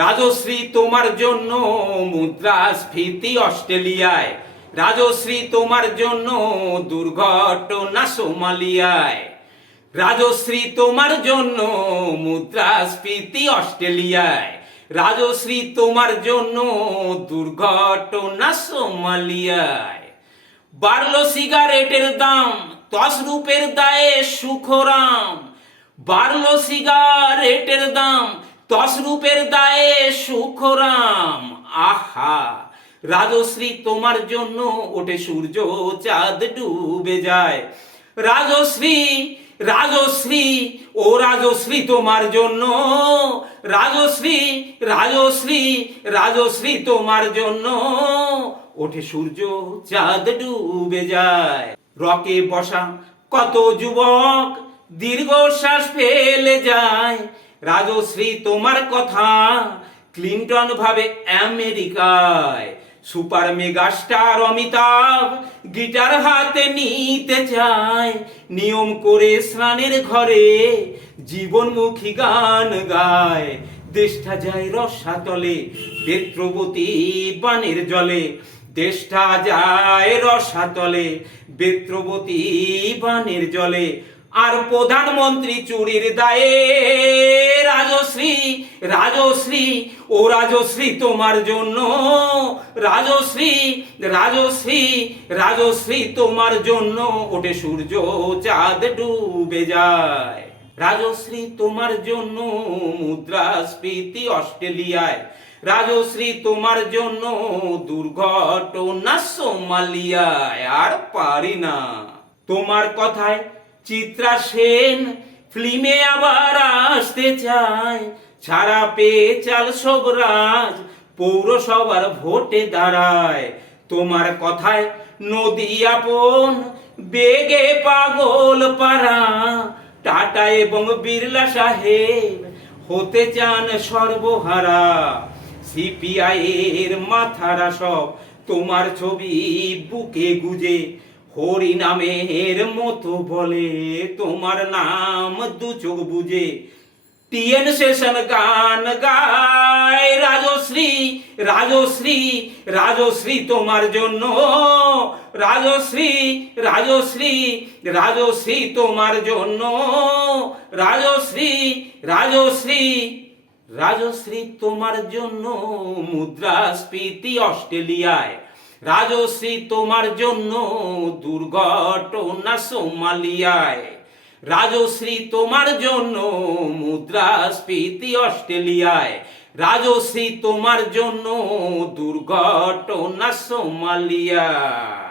রাজশ্রী তোমার জন্য মুদ্রাস্ফীতি অস্ট্রেলিয়ায়, রাজশ্রী তোমার জন্য দুর্ঘটনা সোমালিয়ায়, রাজশ্রী তোমার জন্য মুদ্রাস্ফীতি অস্ট্রেলিয়ায়, রাজশ্রী তোমার জন্য দুর্ঘটনা সোমালিয়ায়। বাড়লো সিগারেটের দাম, তসরূপের দায়ে সুখরাম, বাড়লো সিগারেটের দাম, তসরূপের দায়ে সুখরাম। আহা, রাজশ্রী তোমার জন্য ওঠে সূর্য চাঁদ ডুবে যায়। রাজশ্রী রাজশ্রী ও রাজশ্রী তোমার জন্য, রাজশ্রী রাজশ্রী রাজশ্রী তোমার জন্য ওঠে সূর্য চাঁদ ডুবে যায়। রকে বসা কত যুবক দীর্ঘশ্বাস ফেলে যায়। রাজশ্রী তোমার কথা ক্লিন্টন ভাবে আমেরিকায়। সুপার মেগাস্টার অমিতাভ গিটার হাতে নিতে চায়। নিয়ম করে স্নানের ঘরে জীবনমুখী গান গায়। দেশটা যায় রসাতলে বেত্রবতী বানের জলে, দেশটা যায় রসাতলে বেত্রবতী বানের জলে। আর প্রধানমন্ত্রী চুরির দায়ে রাজশ্রী রাজশ্রী ও রাজশ্রী তোমার জন্য, রাজশ্রী রাজশ্রী রাজশ্রী তোমার জন্য ওঠে সূর্য চাঁদ ডুবে যায়। রাজশ্রী তোমার জন্য মুদ্রাস্ফীতি অস্ট্রেলিয়ায়, রাজশ্রী তোমার জন্য দুর্ঘটনা সোমালিয়ায়। আর পারি না তোমার কথায় চিত্রা সেন ফিল্মে আবার আসতে চায়। ছাড়া পেয়ে চাল সবরাজ পৌরসভার ভোটে দাঁড়ায়। তোমার কথায় নদী আপন বেগে পাগল পাড়া, টাটা এবং বিড়লা সাহেব হতে চান সর্বহারা। সিপিআই এর মাথারা সব তোমার ছবি বুকে গুজে, হরি নামের মতো বলে তোমার নাম দু চোখ বুঝে। টিএন সেশন গান গায় রাজশ্রী রাজশ্রী রাজশ্রী তোমার জন্য, রাজশ্রী রাজশ্রী রাজশ্রী তোমার জন্য, রাজশ্রী রাজশ্রী রাজশ্রী তোমার জন্য মুদ্রাস্ফীতি অস্ট্রেলিয়ায়, রাজশ্রী তোমার জন্য দুর্ঘটনা সোমালিয়ায়, রাজশ্রী তোমার জন্য মুদ্রাস্ফীতি অস্ট্রেলিয়ায়, রাজশ্রী তোমার জন্য দুর্ঘটনা সোমালিয়ায়।